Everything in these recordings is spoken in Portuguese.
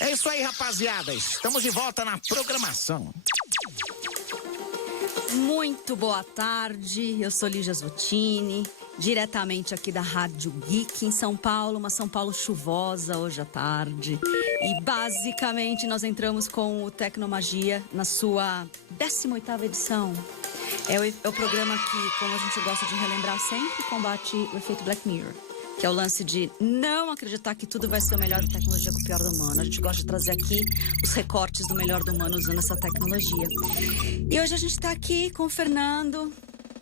É isso aí, rapaziada. Estamos de volta na programação. Muito boa tarde, eu sou Lígia Zottini, diretamente aqui da Rádio Geek em São Paulo, uma São Paulo chuvosa hoje à tarde. E basicamente nós entramos com o Tecnomagia na sua 18ª edição. É o programa que, como a gente gosta de relembrar sempre, combate o efeito Black Mirror. Que é o lance de não acreditar que tudo vai ser o melhor da tecnologia com o pior do humano. A gente gosta de trazer aqui os recortes do melhor do humano usando essa tecnologia. E hoje a gente está aqui com o Fernando.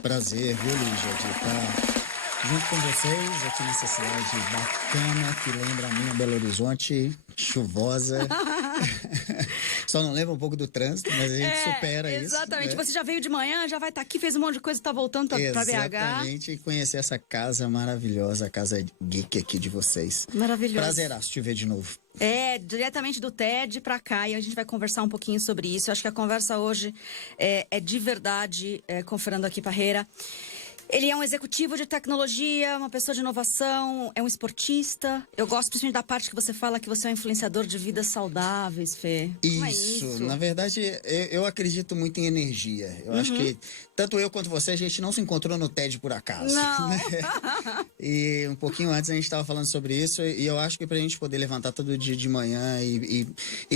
Prazer, viu, Lígia, de estar junto com vocês aqui nessa cidade bacana que lembra a minha Belo Horizonte, chuvosa. Só não lembra um pouco do trânsito, mas a gente supera isso. Exatamente. Né? Você já veio de manhã, já vai estar aqui, fez um monte de coisa, está voltando para BH. Exatamente, e conhecer essa casa maravilhosa, a casa geek aqui de vocês. Maravilhoso. Prazeraço te ver de novo. Diretamente do TED para cá, e a gente vai conversar um pouquinho sobre isso. Eu acho que a conversa hoje é de verdade com o Fernando aqui Parreira. Ele é um executivo de tecnologia, uma pessoa de inovação, é um esportista. Eu gosto principalmente da parte que você fala que você é um influenciador de vidas saudáveis, Fê. Como é isso? Na verdade, eu acredito muito em energia. Eu acho que tanto eu quanto você, a gente não se encontrou no TED por acaso. Não. Né? E um pouquinho antes a gente estava falando sobre isso, e eu acho que pra gente poder levantar todo dia de manhã e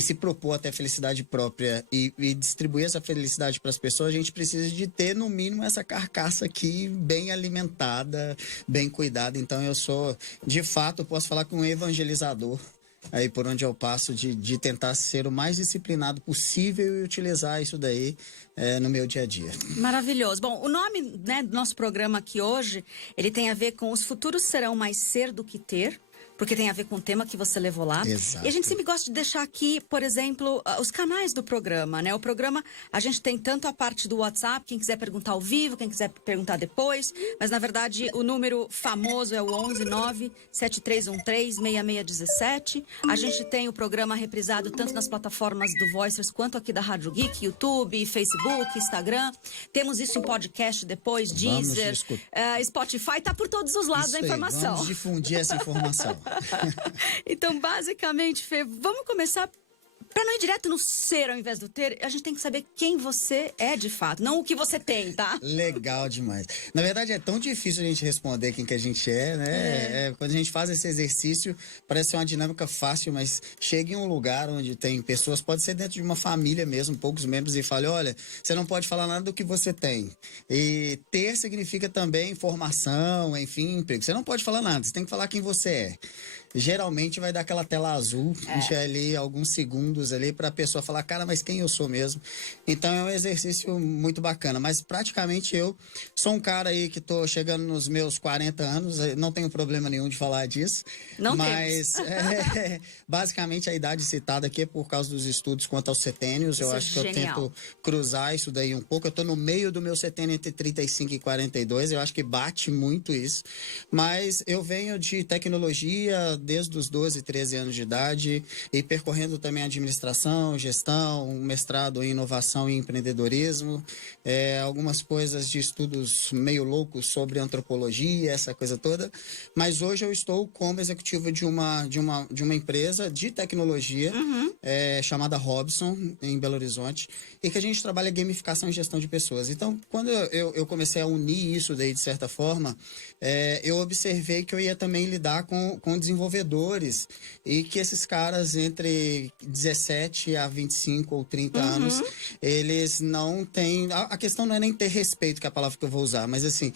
se propor até felicidade própria e distribuir essa felicidade para as pessoas, a gente precisa de ter, no mínimo, essa carcaça aqui bem alimentada, bem cuidada. Então eu sou, de fato, eu posso falar com um evangelizador aí por onde eu passo, de tentar ser o mais disciplinado possível e utilizar isso daí no meu dia a dia. Maravilhoso. Bom, o nome, né, do nosso programa aqui hoje, ele tem a ver com os futuros serão mais ser do que ter. Porque tem a ver com o tema que você levou lá. Exato. E a gente sempre gosta de deixar aqui, por exemplo, os canais do programa, né? O programa, a gente tem tanto a parte do WhatsApp, quem quiser perguntar ao vivo, quem quiser perguntar depois. Mas, na verdade, o número famoso é o 11973136617. A gente tem o programa reprisado tanto nas plataformas do Voicers quanto aqui da Rádio Geek, YouTube, Facebook, Instagram. Temos isso em podcast depois, Deezer, Spotify. Tá por todos os lados a informação. Vamos difundir essa informação. Então, basicamente, Fê, vamos começar. Para não ir direto no ser ao invés do ter, a gente tem que saber quem você é de fato, não o que você tem, tá? Legal demais. Na verdade, é tão difícil a gente responder quem que a gente é, né? Quando a gente faz esse exercício, parece ser uma dinâmica fácil, mas chega em um lugar onde tem pessoas, pode ser dentro de uma família mesmo, poucos membros, e fala, olha, você não pode falar nada do que você tem. E ter significa também formação, enfim, emprego. Você não pode falar nada, você tem que falar quem você é. Geralmente vai dar aquela tela azul, deixa ali alguns segundos ali para a pessoa falar, cara, mas quem eu sou mesmo? Então é um exercício muito bacana, mas praticamente eu sou um cara aí que tô chegando nos meus 40 anos, não tenho problema nenhum de falar disso. Não mas basicamente a idade citada aqui é por causa dos estudos quanto aos setênios. Eu acho que eu tento cruzar isso daí um pouco. Eu tô no meio do meu setênio entre 35 e 42, eu acho que bate muito isso. Mas eu venho de tecnologia desde os 12, 13 anos de idade e percorrendo também administração, gestão, um mestrado em inovação e empreendedorismo, algumas coisas de estudos meio loucos sobre antropologia, essa coisa toda. Mas hoje eu estou como executivo de uma empresa de tecnologia chamada Robson, em Belo Horizonte, e que a gente trabalha gamificação e gestão de pessoas. Então, quando eu comecei a unir isso daí de certa forma, eu observei que eu ia também lidar com desenvolvedores e que esses caras entre 17 a 25 ou 30 anos, eles não têm... A questão não é nem ter respeito, que é a palavra que eu vou usar, mas assim,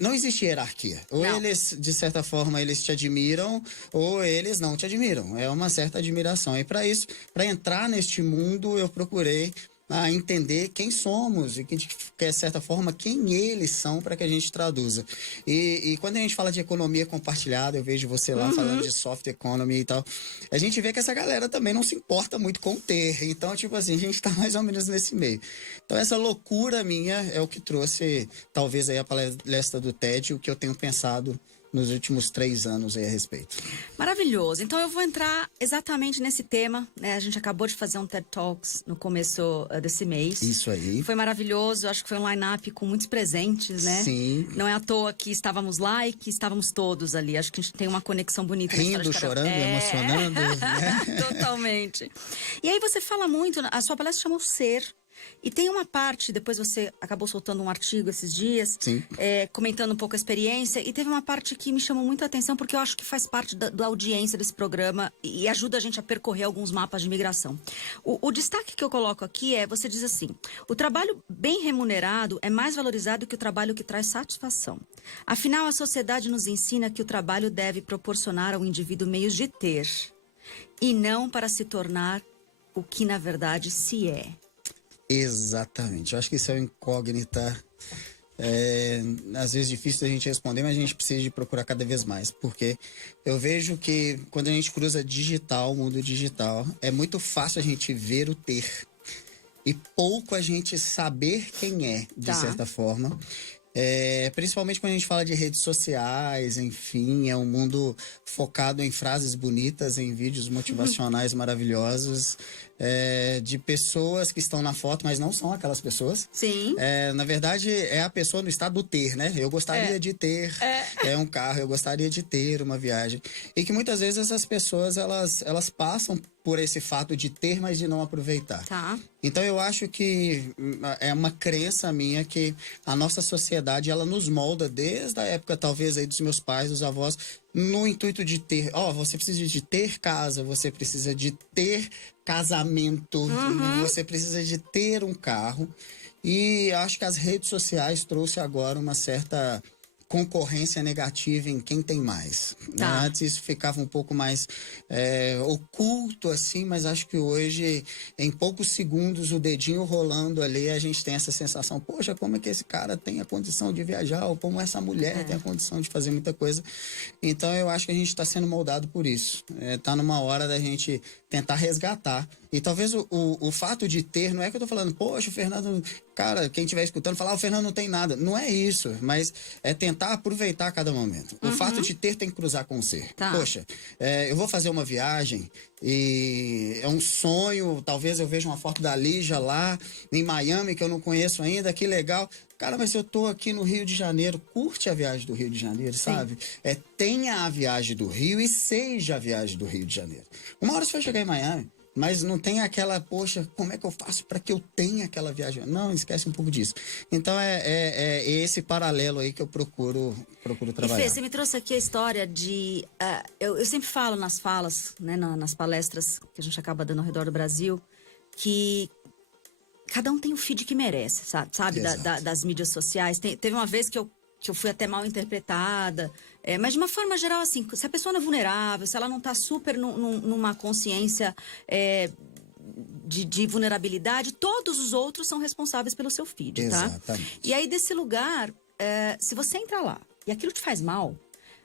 não existe hierarquia. Ou eles, de certa forma, eles te admiram, ou eles não te admiram. É uma certa admiração. E para isso, para entrar neste mundo, eu procurei a entender quem somos e, de certa forma, quem eles são para que a gente traduza. E quando a gente fala de economia compartilhada, eu vejo você lá falando de soft economy e tal, a gente vê que essa galera também não se importa muito com o ter. Então, tipo assim, a gente tá mais ou menos nesse meio. Então, essa loucura minha é o que trouxe, talvez, aí a palestra do TED, o que eu tenho pensado nos últimos 3 anos aí a respeito. Maravilhoso. Então eu vou entrar exatamente nesse tema, né? A gente acabou de fazer um TED Talks no começo desse mês. Isso aí. Foi maravilhoso, acho que foi um line-up com muitos presentes, né? Sim. Não é à toa que estávamos lá e que estávamos todos ali. Acho que a gente tem uma conexão bonita. Rindo, chorando, emocionando. Né? Totalmente. E aí você fala muito, a sua palestra chamou Ser. E tem uma parte, depois você acabou soltando um artigo esses dias, comentando um pouco a experiência, e teve uma parte que me chamou muito a atenção, porque eu acho que faz parte da audiência desse programa e ajuda a gente a percorrer alguns mapas de migração. O destaque que eu coloco aqui você diz assim: o trabalho bem remunerado é mais valorizado que o trabalho que traz satisfação. Afinal, a sociedade nos ensina que o trabalho deve proporcionar ao indivíduo meios de ter, e não para se tornar o que na verdade se é. Exatamente. Eu acho que isso é uma incógnita. Às vezes difícil da gente responder, mas a gente precisa de procurar cada vez mais. Porque eu vejo que quando a gente cruza digital, mundo digital, é muito fácil a gente ver o ter. E pouco a gente saber quem é, de certa forma. Principalmente quando a gente fala de redes sociais, enfim, é um mundo focado em frases bonitas, em vídeos motivacionais maravilhosos, de pessoas que estão na foto, mas não são aquelas pessoas. Sim. Na verdade, é a pessoa no estado do ter, né? Eu gostaria de ter um carro, eu gostaria de ter uma viagem. E que muitas vezes essas pessoas, elas passam por esse fato de ter, mas de não aproveitar. Tá. Então eu acho que é uma crença minha que a nossa sociedade, ela nos molda desde a época talvez aí dos meus pais, dos avós, no intuito de ter, você precisa de ter casa, você precisa de ter casamento, você precisa de ter um carro. E acho que as redes sociais trouxe agora uma certa concorrência negativa em quem tem mais. Tá. Antes isso ficava um pouco mais oculto, assim, mas acho que hoje, em poucos segundos, o dedinho rolando ali, a gente tem essa sensação, poxa, como é que esse cara tem a condição de viajar, ou como essa mulher tem a condição de fazer muita coisa. Então eu acho que a gente está sendo moldado por isso. Tá numa hora da gente tentar resgatar. E talvez o fato de ter, não é que eu tô falando, poxa, o Fernando, cara, quem estiver escutando, falar, o Fernando não tem nada. Não é isso, mas é tentar aproveitar cada momento. O fato de ter tem que cruzar com o ser. Tá. Poxa, eu vou fazer uma viagem e é um sonho, talvez eu veja uma foto da Lígia lá em Miami, que eu não conheço ainda, que legal. Cara, mas eu tô aqui no Rio de Janeiro, curte a viagem do Rio de Janeiro, sabe? Tenha a viagem do Rio e seja a viagem do Rio de Janeiro. Uma hora você vai chegar em Miami, mas não tem aquela, poxa, como é que eu faço para que eu tenha aquela viagem? Não, esquece um pouco disso. Então é esse paralelo aí que eu procuro trabalhar. E Fê, você me trouxe aqui a história de... eu sempre falo nas falas, né, nas palestras que a gente acaba dando ao redor do Brasil, que cada um tem o feed que merece, sabe? Das mídias sociais. Teve uma vez que eu fui até mal interpretada, mas de uma forma geral, assim, se a pessoa não é vulnerável, se ela não tá super numa consciência de vulnerabilidade, todos os outros são responsáveis pelo seu feed, Exatamente. tá? E aí, desse lugar, se você entra lá e aquilo te faz mal,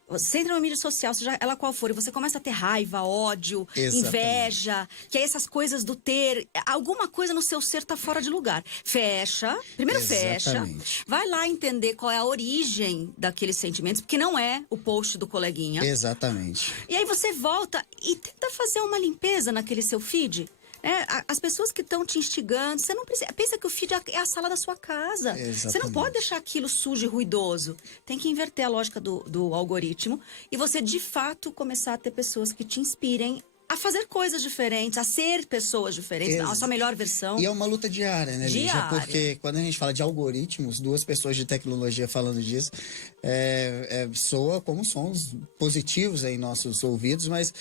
você entra numa mídia social, seja ela qual for, e você começa a ter raiva, ódio, inveja, que é essas coisas do ter, alguma coisa no seu ser tá fora de lugar. Primeiro fecha, vai lá entender qual é a origem daqueles sentimentos, porque não é o post do coleguinha. Exatamente. E aí você volta e tenta fazer uma limpeza naquele seu feed. As pessoas que estão te instigando, você não precisa. Pensa que o feed é a sala da sua casa. Exatamente. Você não pode deixar aquilo sujo e ruidoso. Tem que inverter a lógica do algoritmo e você, de fato, começar a ter pessoas que te inspirem a fazer coisas diferentes, a ser pessoas diferentes, a sua melhor versão. E é uma luta diária, né, Lígia? Diária. Porque quando a gente fala de algoritmos, duas pessoas de tecnologia falando disso, soa como sons positivos em nossos ouvidos, mas,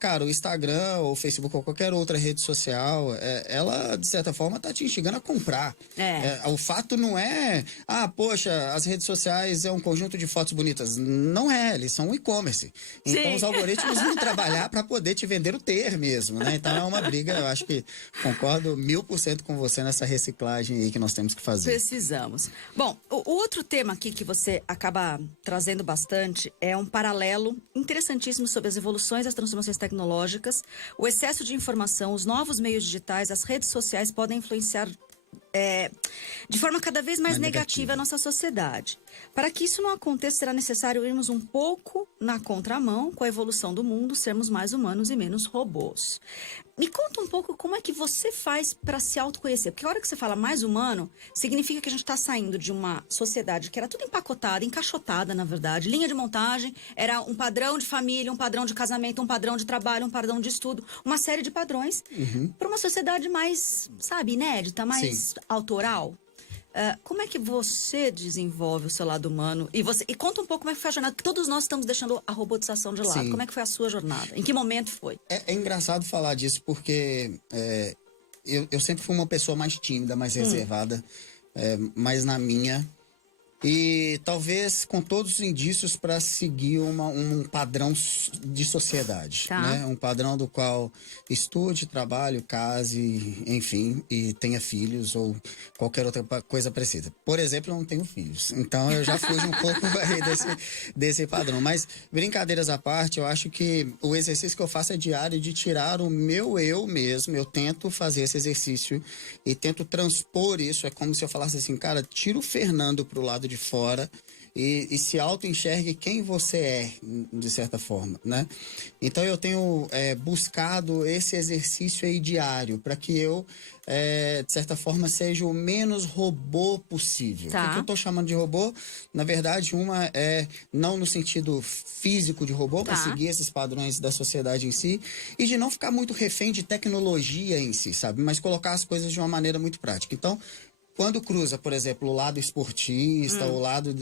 cara, o Instagram, ou o Facebook, ou qualquer outra rede social, ela, de certa forma, tá te instigando a comprar. O fato não é, poxa, as redes sociais é um conjunto de fotos bonitas. Não é, eles são um e-commerce. Então, os algoritmos vão trabalhar para poder te vender o ter mesmo, né? Então é uma briga, eu acho que concordo 1000% com você nessa reciclagem aí que nós temos que fazer. Precisamos. Bom, o outro tema aqui que você acaba trazendo bastante é um paralelo interessantíssimo sobre as evoluções e as transformações tecnológicas, o excesso de informação, os novos meios digitais, as redes sociais podem influenciar de forma cada vez mais negativa a nossa sociedade. Para que isso não aconteça, será necessário irmos um pouco na contramão com a evolução do mundo, sermos mais humanos e menos robôs. Me conta um pouco como é que você faz para se autoconhecer. Porque a hora que você fala mais humano, significa que a gente está saindo de uma sociedade que era tudo empacotada, encaixotada, na verdade. Linha de montagem, era um padrão de família, um padrão de casamento, um padrão de trabalho, um padrão de estudo. Uma série de padrões. Para uma sociedade mais, sabe, inédita, mais autoral. Como é que você desenvolve o seu lado humano? E conta um pouco como é que foi a jornada, porque todos nós estamos deixando a robotização de lado. Como é que foi a sua jornada? Em que momento foi? É engraçado falar disso, porque eu sempre fui uma pessoa mais tímida, mais reservada, mais na minha. E talvez com todos os indícios para seguir um padrão de sociedade, né? Um padrão do qual estude, trabalhe, case, enfim, e tenha filhos ou qualquer outra coisa parecida. Por exemplo, eu não tenho filhos, então eu já fujo um pouco aí desse padrão. Mas, brincadeiras à parte, eu acho que o exercício que eu faço é diário de tirar o meu eu mesmo. Eu tento fazer esse exercício e tento transpor isso. É como se eu falasse assim, cara, tira o Fernando pro lado de fora e se auto-enxergue quem você é, de certa forma, né? Então eu tenho buscado esse exercício aí diário para que eu, de certa forma, seja o menos robô possível. O que eu tô chamando de robô, na verdade, uma é não no sentido físico de robô, mas seguir esses padrões da sociedade em si, e de não ficar muito refém de tecnologia em si, sabe? Mas colocar as coisas de uma maneira muito prática. Então, quando cruza, por exemplo, o lado esportista, o lado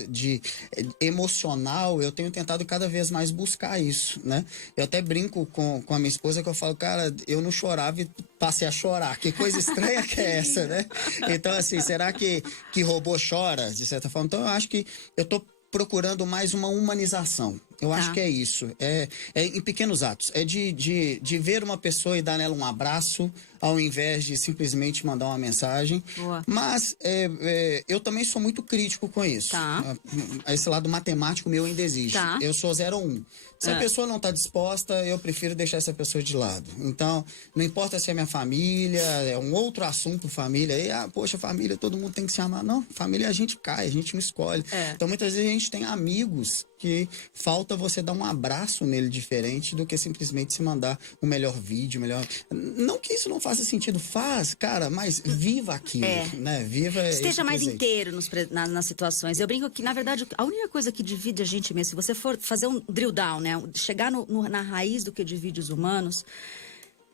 emocional, eu tenho tentado cada vez mais buscar isso, né? Eu até brinco com a minha esposa que eu falo, cara, eu não chorava e passei a chorar. Que coisa estranha que é essa, né? Então, assim, será que robô chora, de certa forma? Então, eu acho que eu tô procurando mais uma humanização. Eu acho que é isso. É em pequenos atos. É de ver uma pessoa e dar nela um abraço, ao invés de simplesmente mandar uma mensagem. Boa. Mas eu também sou muito crítico com isso. Esse lado matemático meu ainda existe. Eu sou 0 ou 1. Se a pessoa não está disposta, eu prefiro deixar essa pessoa de lado. Então, não importa se é minha família, é um outro assunto, família. E, poxa, família, todo mundo tem que se amar. Não, família a gente cai, a gente não escolhe. Então, muitas vezes a gente tem amigos que falta você dar um abraço nele diferente do que simplesmente se mandar o melhor vídeo, Não que isso não faça sentido, faz, cara, mas viva aquilo, né? Viva. Esteja mais inteiro nas situações. Eu brinco que, na verdade, a única coisa que divide a gente mesmo, se você for fazer um drill down, né? Chegar na raiz do que divide os humanos,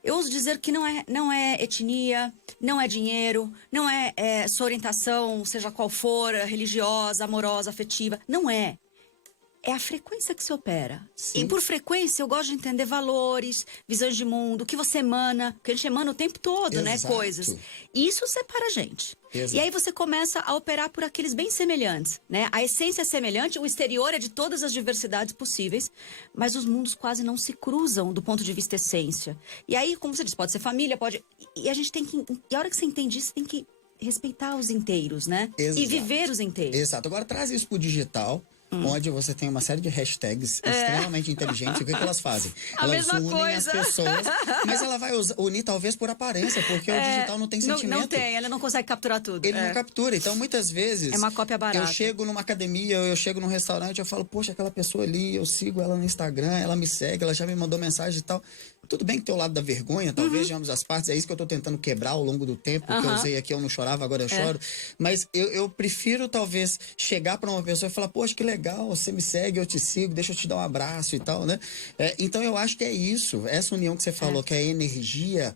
eu ouso dizer que não é etnia, não é dinheiro, não é sua orientação, seja qual for, religiosa, amorosa, afetiva. Não é. É a frequência que se opera. E por frequência eu gosto de entender valores, visões de mundo, o que você emana, porque a gente emana o tempo todo, né? Coisas. E isso separa a gente. E aí você começa a operar por aqueles bem semelhantes, né? A essência é semelhante, o exterior é de todas as diversidades possíveis, mas os mundos quase não se cruzam do ponto de vista essência. E aí, como você disse, pode ser família, pode... E a gente tem que... E a hora que você entende isso, tem que respeitar os inteiros, né? E viver os inteiros. Exato. Agora traz isso pro digital, onde você tem uma série de hashtags extremamente inteligentes. O que elas fazem? Elas unem as pessoas, mas ela vai unir talvez por aparência, porque o digital não tem sentimento. Não tem, ela não consegue capturar tudo. Ele não captura. Então, muitas vezes... É uma cópia barata. Eu chego numa academia, eu chego num restaurante, eu falo, poxa, aquela pessoa ali, eu sigo ela no Instagram, ela me segue, ela já me mandou mensagem e tal. Tudo bem que tem o lado da vergonha, talvez de ambas as partes, é isso que eu tô tentando quebrar ao longo do tempo, que eu usei aqui, eu não chorava, agora eu choro. Mas eu prefiro, talvez, chegar para uma pessoa e falar, poxa, que legal, você me segue, eu te sigo, deixa eu te dar um abraço e tal, né? Então eu acho que é isso, essa união que você falou, que é a energia...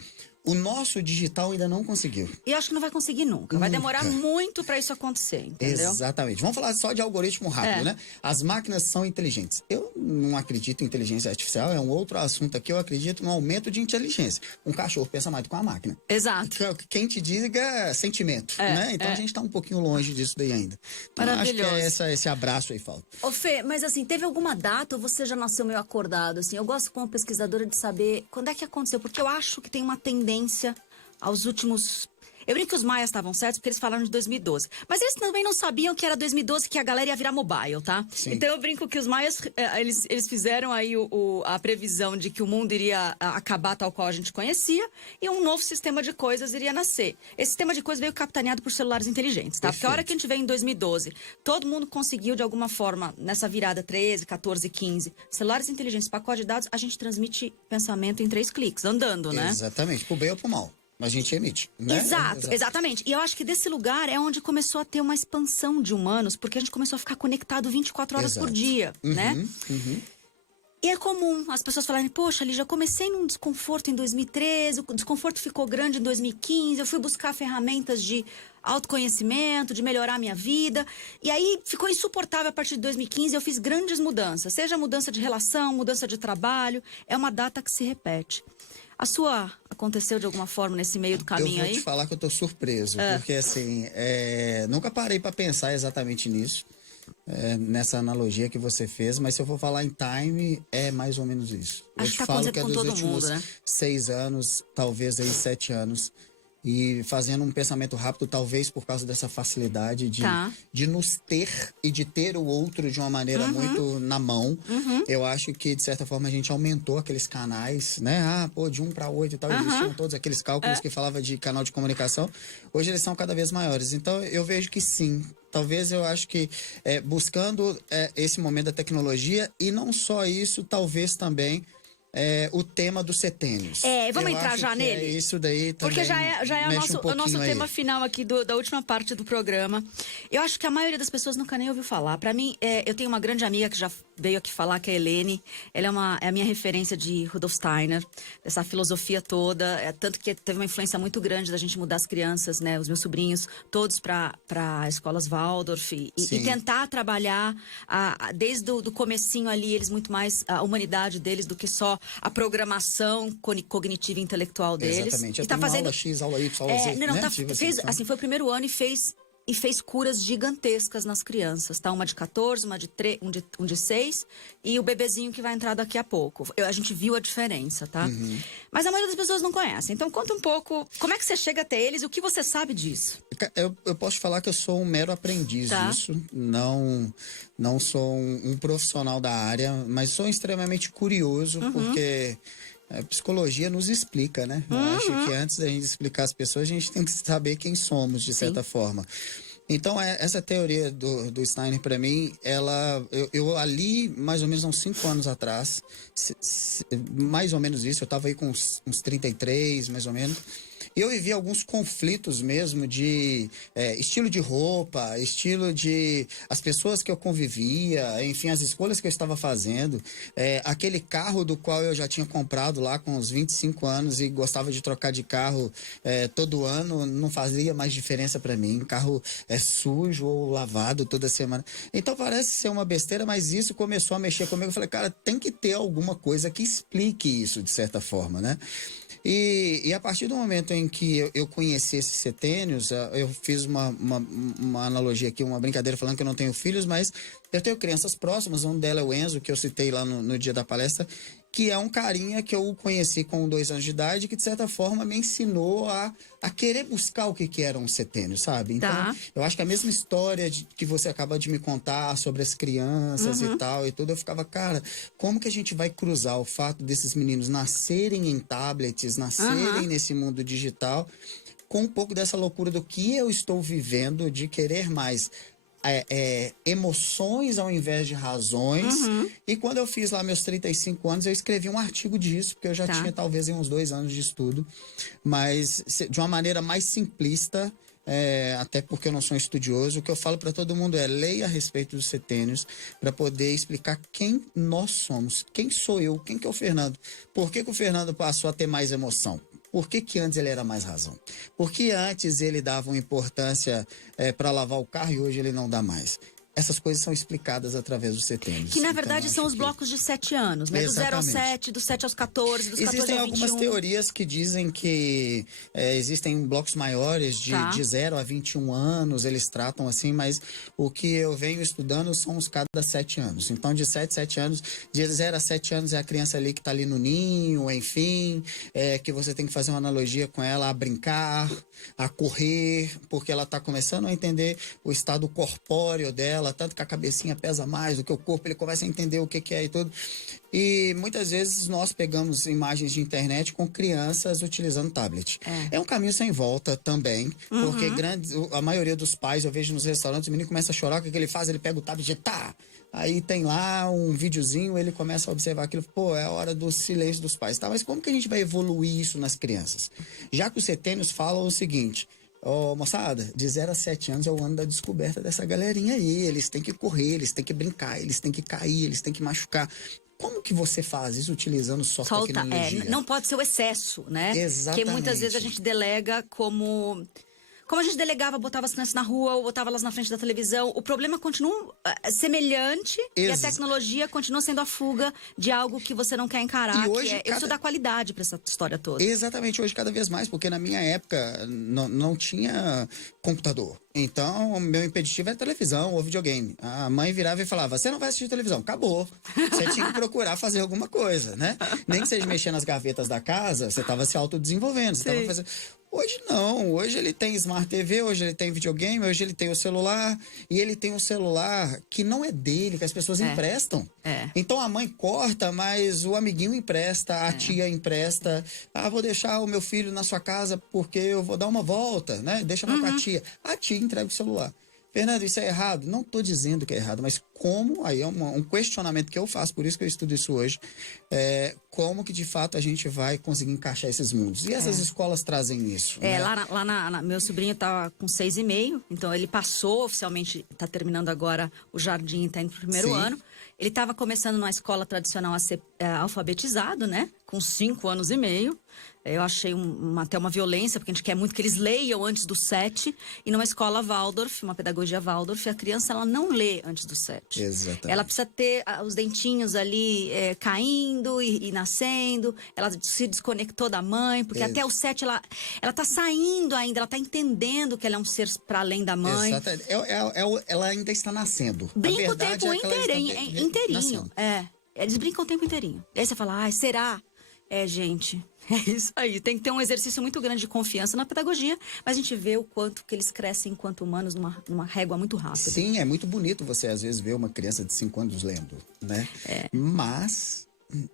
O nosso digital ainda não conseguiu. E eu acho que não vai conseguir nunca. Vai demorar muito para isso acontecer, entendeu? Exatamente. Vamos falar só de algoritmo rápido, né? As máquinas são inteligentes. Eu não acredito em inteligência artificial, é um outro assunto aqui. Eu acredito no aumento de inteligência. Um cachorro pensa mais do que uma máquina. Exato. Quem te diga é sentimento, né? Então a gente tá um pouquinho longe disso daí ainda. Então, maravilhoso. Acho que esse abraço aí falta. Ô Fê, mas assim, teve alguma data ou você já nasceu meio acordado? Assim, eu gosto como pesquisadora de saber quando é que aconteceu, porque eu acho que tem uma tendência aos últimos... Eu brinco que os maias estavam certos porque eles falaram de 2012. Mas eles também não sabiam que era 2012 que a galera ia virar mobile, tá? Sim. Então eu brinco que os maias, eles fizeram aí a previsão de que o mundo iria acabar tal qual a gente conhecia e um novo sistema de coisas iria nascer. Esse sistema de coisas veio capitaneado por celulares inteligentes, tá? Perfeito. Porque a hora que a gente veio em 2012, todo mundo conseguiu de alguma forma, nessa virada 13, 14, 15, celulares inteligentes, pacote de dados, a gente transmite pensamento em 3 cliques, andando, né? Exatamente, pro bem ou pro mal. A gente emite, né? Exato, exatamente. E eu acho que desse lugar é onde começou a ter uma expansão de humanos, porque a gente começou a ficar conectado 24 horas por dia, né? E é comum as pessoas falarem, poxa, ali já comecei num desconforto em 2013, o desconforto ficou grande em 2015, eu fui buscar ferramentas de autoconhecimento, de melhorar a minha vida, e aí ficou insuportável a partir de 2015, eu fiz grandes mudanças, seja mudança de relação, mudança de trabalho, é uma data que se repete. A sua aconteceu de alguma forma nesse meio do caminho aí? Eu vou te falar que eu tô surpreso, porque assim, nunca parei para pensar exatamente nisso, nessa analogia que você fez, mas se eu for falar em time, é mais ou menos isso. Acho eu te que tá falo que é com dos todo últimos mundo, né? 6 anos, talvez aí 7 anos. E fazendo um pensamento rápido, talvez por causa dessa facilidade de nos ter e de ter o outro de uma maneira muito na mão. Eu acho que, de certa forma, a gente aumentou aqueles canais, né? De 1 para 8 e tal. Existiam todos aqueles cálculos que falava de canal de comunicação. Hoje eles são cada vez maiores. Então, eu vejo que sim. Talvez eu acho que buscando esse momento da tecnologia e não só isso, talvez também o tema dos setênios. Vamos entrar já nele? Isso daí também. Porque já é o nosso tema aí. final aqui da última parte do programa. Eu acho que a maioria das pessoas nunca nem ouviu falar. Para mim, eu tenho uma grande amiga que já veio aqui falar, que é a Helene. Ela é a minha referência de Rudolf Steiner, dessa filosofia toda. Tanto que teve uma influência muito grande da gente mudar as crianças, né? Os meus sobrinhos, todos para escolas Waldorf. E tentar trabalhar desde o comecinho ali, eles muito mais a humanidade deles do que só a programação cognitiva e intelectual deles. Exatamente. E tá fazendo aula X, aula Y, aula Z, né? Foi o primeiro ano e fez curas gigantescas nas crianças, tá? Uma de 14, um de 6 e o bebezinho que vai entrar daqui a pouco. A gente viu a diferença, tá? Mas a maioria das pessoas não conhece. Então conta um pouco, como é que você chega até eles e o que você sabe disso? Eu posso falar que eu sou um mero aprendiz disso. Não sou um profissional da área, mas sou extremamente curioso, porque a psicologia nos explica, né? Eu acho que antes da gente explicar as pessoas, a gente tem que saber quem somos, de certa forma. Então, essa teoria do Steiner, para mim, eu ali, mais ou menos uns 5 anos atrás, mais ou menos isso, eu tava aí com uns 33, mais ou menos, e eu vivi alguns conflitos mesmo de estilo de roupa, estilo de as pessoas que eu convivia, enfim, as escolhas que eu estava fazendo. Aquele carro do qual eu já tinha comprado lá com uns 25 anos e gostava de trocar de carro todo ano, não fazia mais diferença para mim. Carro sujo ou lavado toda semana. Então parece ser uma besteira, mas isso começou a mexer comigo. Eu falei, cara, tem que ter alguma coisa que explique isso de certa forma, né? E a partir do momento em que eu conheci esses setênios, eu fiz uma analogia aqui, uma brincadeira falando que eu não tenho filhos, mas eu tenho crianças próximas, um delas é o Enzo, que eu citei lá no dia da palestra, que é um carinha que eu conheci com 2 anos de idade, que de certa forma me ensinou a querer buscar o que era um setênio, sabe? Então, eu acho que a mesma história que você acaba de me contar sobre as crianças e tal e tudo, eu ficava, cara, como que a gente vai cruzar o fato desses meninos nascerem em tablets, nascerem nesse mundo digital, com um pouco dessa loucura do que eu estou vivendo, de querer mais emoções ao invés de razões. E quando eu fiz lá meus 35 anos, eu escrevi um artigo disso, porque eu já tinha talvez uns 2 anos de estudo, mas de uma maneira mais simplista, até porque eu não sou um estudioso. O que eu falo para todo mundo leia a respeito dos setênios para poder explicar quem nós somos, quem sou eu, quem que é o Fernando, por que o Fernando passou a ter mais emoção. Por que antes ele era mais razão? Por que antes ele dava uma importância para lavar o carro e hoje ele não dá mais? essas coisas são explicadas através dos setênios. Que, na verdade, são os blocos de 7 anos, né? Do 0 ao 7, do 7 aos 14, dos 14 Existem ao 21. algumas teorias que dizem que existem blocos maiores de 0 a 21 anos, eles tratam assim, mas o que eu venho estudando são os cada 7 anos. Então, de 7 anos, de 0 a 7 anos é a criança ali que está ali no ninho, enfim, que você tem que fazer uma analogia com ela a brincar, a correr, porque ela está começando a entender o estado corpóreo dela, tanto que a cabecinha pesa mais do que o corpo, ele começa a entender o que é e tudo. E muitas vezes nós pegamos imagens de internet com crianças utilizando tablet. É um caminho sem volta também, porque a maioria dos pais, eu vejo nos restaurantes, o menino começa a chorar, o que ele faz? Ele pega o tablet e aí tem lá um videozinho, ele começa a observar aquilo, é a hora do silêncio dos pais. Mas como que a gente vai evoluir isso nas crianças? Já que os setênios falam o seguinte: moçada, de 0 a 7 anos é o ano da descoberta dessa galerinha aí. Eles têm que correr, eles têm que brincar, eles têm que cair, eles têm que machucar. Como que você faz isso utilizando só tecnologia? Não pode ser o excesso, né? Exatamente. Porque muitas vezes a gente delega como a gente delegava, botava as crianças na rua ou botava elas na frente da televisão. O problema continua semelhante e a tecnologia continua sendo a fuga de algo que você não quer encarar, hoje, que é isso dá qualidade para essa história toda. Exatamente, hoje cada vez mais, porque na minha época não tinha computador. Então, o meu impeditivo era televisão ou videogame. A mãe virava e falava: você não vai assistir televisão, acabou. Você tinha que procurar fazer alguma coisa, né? Nem que seja mexer nas gavetas da casa, você estava se autodesenvolvendo, você estava fazendo... Hoje não, hoje ele tem Smart TV, hoje ele tem videogame, hoje ele tem o celular, e ele tem um celular que não é dele, que as pessoas emprestam. Então a mãe corta, mas o amiguinho empresta, a tia empresta. Vou deixar o meu filho na sua casa porque eu vou dar uma volta, né? Deixa lá com a tia. A tia entrega o celular. Fernando, isso é errado? Não estou dizendo que é errado, mas como, aí é um questionamento que eu faço, por isso que eu estudo isso hoje, como que de fato a gente vai conseguir encaixar esses mundos? E essas escolas trazem isso? Né? Meu sobrinho tá com 6,5, então ele passou oficialmente, está terminando agora o jardim, está indo pro primeiro ano. Ele estava começando numa escola tradicional a ser alfabetizado, né? Com 5 anos e meio. Eu achei até uma violência, porque a gente quer muito que eles leiam antes dos 7. E numa escola Waldorf, uma pedagogia Waldorf, a criança ela não lê antes dos 7. Exatamente. Ela precisa ter os dentinhos ali caindo e nascendo. Ela se desconectou da mãe, porque até os 7 ela tá saindo ainda, ela tá entendendo que ela é um ser para além da mãe. Exatamente. Ela ainda está nascendo. Brinca o tempo inteirinho. Eles brincam o tempo inteirinho. Aí você fala, será? Gente, é isso aí. Tem que ter um exercício muito grande de confiança na pedagogia, mas a gente vê o quanto que eles crescem enquanto humanos numa régua muito rápida. Sim, é muito bonito você às vezes ver uma criança de 5 anos lendo, né? Mas...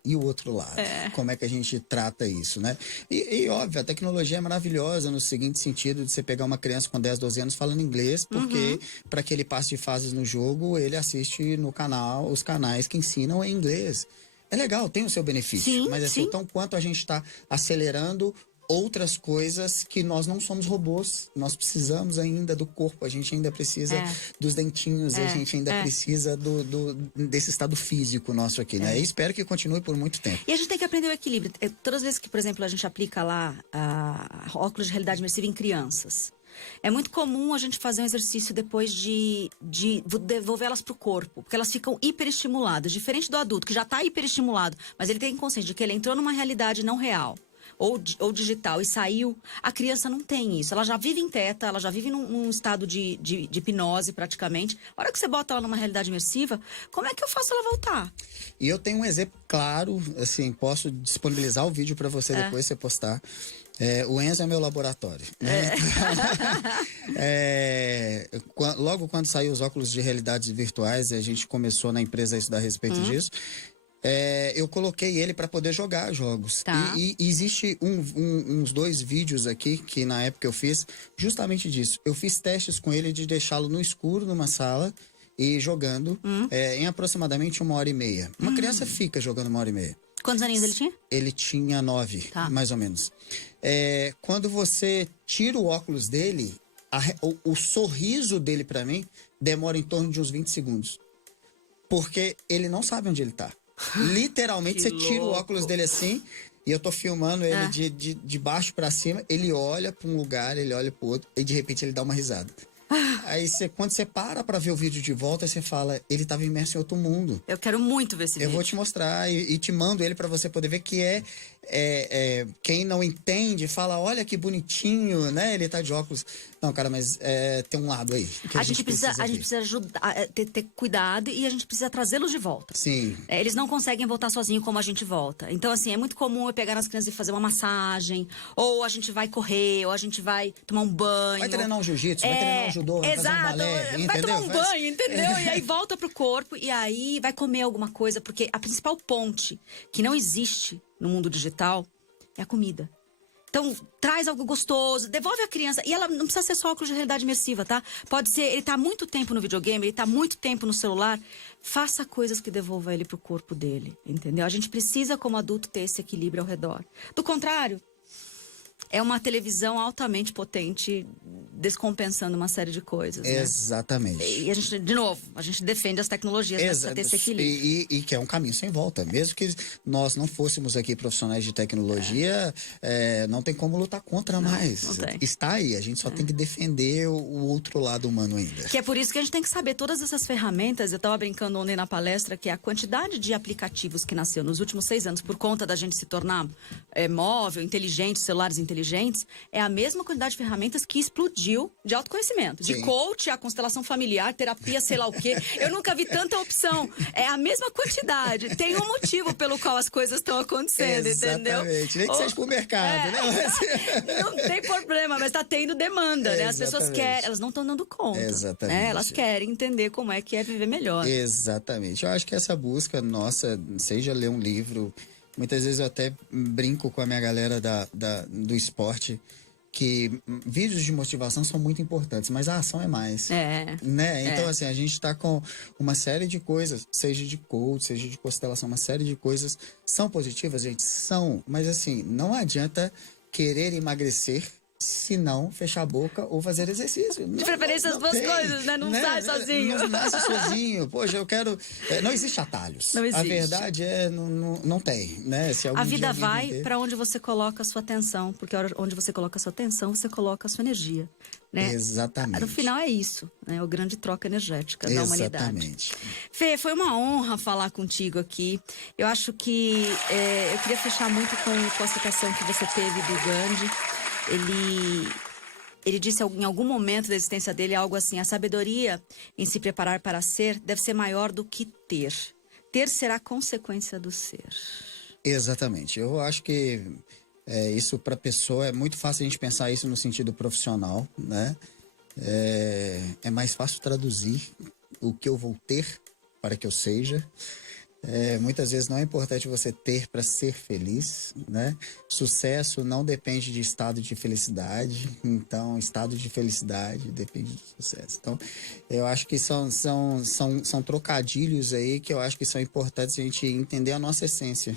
E o outro lado? Como é que a gente trata isso, né? E óbvio, a tecnologia é maravilhosa no seguinte sentido, de você pegar uma criança com 10, 12 anos falando inglês, porque para que ele passe de fases no jogo, ele assiste no canal, os canais que ensinam em inglês. É legal, tem o seu benefício, mas assim, então quanto a gente está acelerando outras coisas que nós não somos robôs, nós precisamos ainda do corpo, a gente ainda precisa dos dentinhos, a gente ainda precisa desse estado físico nosso aqui, né? E espero que continue por muito tempo. E a gente tem que aprender o equilíbrio. Todas as vezes que, por exemplo, a gente aplica lá óculos de realidade imersiva em crianças, é muito comum a gente fazer um exercício depois de devolvê-las para o corpo, porque elas ficam hiperestimuladas, diferente do adulto, que já está hiperestimulado, mas ele tem consciência de que ele entrou numa realidade não real. Ou digital e saiu, a criança não tem isso. Ela já vive em teta, ela já vive num estado de hipnose praticamente. A hora que você bota ela numa realidade imersiva, como é que eu faço ela voltar? E eu tenho um exemplo claro, assim, posso disponibilizar o vídeo para você depois você postar. O Enzo é meu laboratório. Né? Logo quando saiu os óculos de realidades virtuais, a gente começou na empresa a estudar a respeito disso. Eu coloquei ele para poder jogar jogos. E existe uns 2 vídeos aqui que na época eu fiz justamente disso. Eu fiz testes com ele de deixá-lo no escuro numa sala e jogando em aproximadamente 1h30. Uma criança fica jogando 1h30. Quantos aninhos ele tinha? Ele tinha 9, mais ou menos. Quando você tira o óculos dele, o sorriso dele para mim demora em torno de uns 20 segundos. Porque ele não sabe onde ele tá. Literalmente, você tira o óculos dele assim, e eu tô filmando ele de baixo para cima, ele olha para um lugar, ele olha pro outro, e de repente ele dá uma risada. Aí quando você para pra ver o vídeo de volta, você fala, ele tava imerso em outro mundo. Eu quero muito ver esse vídeo. Eu vou te mostrar e te mando ele pra você poder ver que quem não entende fala, olha que bonitinho, né? Ele tá de óculos. Não, cara, mas tem um lado aí que a gente precisa ajudar, ter cuidado e a gente precisa trazê-los de volta. Sim. Eles não conseguem voltar sozinhos como a gente volta. Então, assim, é muito comum eu pegar as crianças e fazer uma massagem, ou a gente vai correr, ou a gente vai tomar um banho. Vai treinar um jiu-jitsu, vai treinar um judô, vai fazer um balé, vai entendeu? tomar um banho, entendeu? E aí volta pro corpo, e aí vai comer alguma coisa, porque a principal ponte que não existe no mundo digital é a comida. Então, traz algo gostoso, devolve a criança. E ela não precisa ser só óculos de realidade imersiva, tá? Pode ser, ele tá muito tempo no videogame, ele tá muito tempo no celular. Faça coisas que devolvam ele pro corpo dele, entendeu? A gente precisa, como adulto, ter esse equilíbrio ao redor. Do contrário, é uma televisão altamente potente, descompensando uma série de coisas. Né? Exatamente. E a gente, de novo, a gente defende as tecnologias, mas precisa ter esse equilíbrio. E que é um caminho sem volta. Mesmo que nós não fôssemos aqui profissionais de tecnologia, não tem como lutar contra mais. Não tem. Está aí, a gente só tem que defender o outro lado humano ainda. Que é por isso que a gente tem que saber todas essas ferramentas. Eu estava brincando ontem na palestra que a quantidade de aplicativos que nasceu nos últimos 6 anos por conta da gente se tornar móvel, inteligente, celulares inteligentes, é a mesma quantidade de ferramentas que explodiu de autoconhecimento. De coach, a constelação familiar, terapia, sei lá o quê. Eu nunca vi tanta opção. É a mesma quantidade. Tem um motivo pelo qual as coisas estão acontecendo, entendeu? Exatamente. Nem que seja pro mercado, né? Não tem problema, mas tá tendo demanda, né? As pessoas querem, elas não estão dando conta. Exatamente. Né? Elas querem entender como é que é viver melhor. Exatamente. Eu acho que essa busca nossa, seja ler um livro, muitas vezes eu até brinco com a minha galera do esporte, que vídeos de motivação são muito importantes, mas a ação é mais. Né? Então, assim, a gente tá com uma série de coisas, seja de coach, seja de constelação, uma série de coisas são positivas, gente? São, mas assim, não adianta querer emagrecer se não fechar a boca ou fazer exercício. De preferência as duas coisas, né? Não sai sozinho. Não nasce sozinho. Poxa, eu quero... não existe atalhos. Não existe. A verdade não tem, né? Se a vida vai para onde você coloca a sua atenção, porque onde você coloca a sua atenção, você coloca a sua energia. Né? Exatamente. No final é isso, né? O grande troca energética da humanidade. Exatamente. Fê, foi uma honra falar contigo aqui. Eu acho que eu queria fechar muito com a citação que você teve do Gandhi. Ele disse em algum momento da existência dele algo assim: a sabedoria em se preparar para ser deve ser maior do que ter. Ter será consequência do ser. Exatamente. Eu acho que isso para a pessoa é muito fácil a gente pensar isso no sentido profissional, né? É mais fácil traduzir o que eu vou ter para que eu seja. Muitas vezes não é importante você ter para ser feliz, né? Sucesso não depende de estado de felicidade, então estado de felicidade depende do sucesso. Então, eu acho que são trocadilhos aí que eu acho que são importantes a gente entender a nossa essência,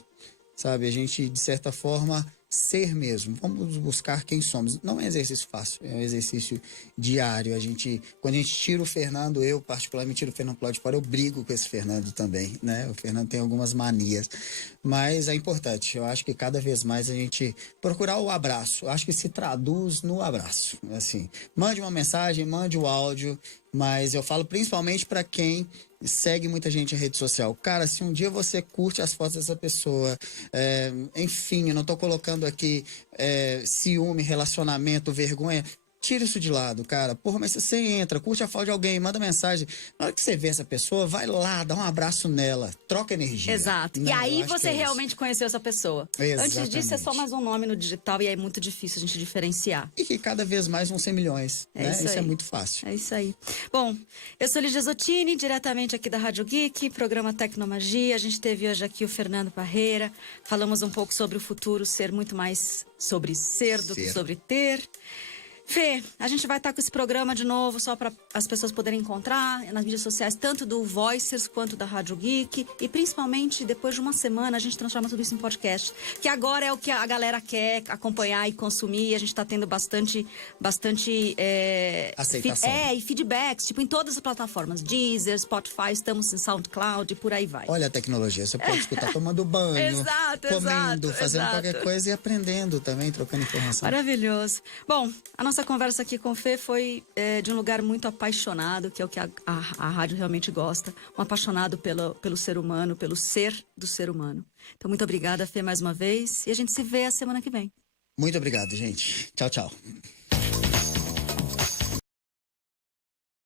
sabe? A gente, de certa forma, ser mesmo. Vamos buscar quem somos. Não é exercício fácil, é um exercício diário. Quando a gente tira o Fernando, eu particularmente tiro o Fernando Plot fora, eu brigo com esse Fernando também, né? O Fernando tem algumas manias, mas é importante. Eu acho que cada vez mais a gente procurar o abraço. Eu acho que se traduz no abraço. Assim, mande uma mensagem, mande o áudio, mas eu falo principalmente para quem segue muita gente em rede social. Cara, se um dia você curte as fotos dessa pessoa, enfim, eu não tô colocando aqui ciúme, relacionamento, vergonha, tira isso de lado, cara. Porra, mas se você entra, curte a foto de alguém, manda mensagem, na hora que você vê essa pessoa, vai lá, dá um abraço nela, troca energia. Exato. Né? E aí você realmente conheceu essa pessoa. Exatamente. Antes disso é só mais um nome no digital e é muito difícil a gente diferenciar. E que cada vez mais vão ser milhões, né? Isso é muito fácil. É isso aí. Bom, eu sou Lígia Zottini, diretamente aqui da Rádio Geek, programa Tecnomagia. A gente teve hoje aqui o Fernando Parreira. Falamos um pouco sobre o futuro ser muito mais sobre ser do que sobre ter. Fê, a gente vai estar com esse programa de novo só para as pessoas poderem encontrar nas mídias sociais, tanto do Voicers quanto da Rádio Geek. E principalmente, depois de uma semana, a gente transforma tudo isso em podcast. Que agora é o que a galera quer acompanhar e consumir. E a gente está tendo bastante aceitação. E feedbacks, tipo, em todas as plataformas. Deezer, Spotify, estamos em SoundCloud e por aí vai. Olha a tecnologia, você pode escutar tomando banho, comendo, fazendo qualquer coisa e aprendendo também, trocando informação. Maravilhoso. Bom, a nossa nossa conversa aqui com o Fê foi de um lugar muito apaixonado, que é o que a rádio realmente gosta. Um apaixonado pelo ser humano, pelo ser do ser humano. Então, muito obrigada, Fê, mais uma vez. E a gente se vê a semana que vem. Muito obrigado, gente. Tchau, tchau.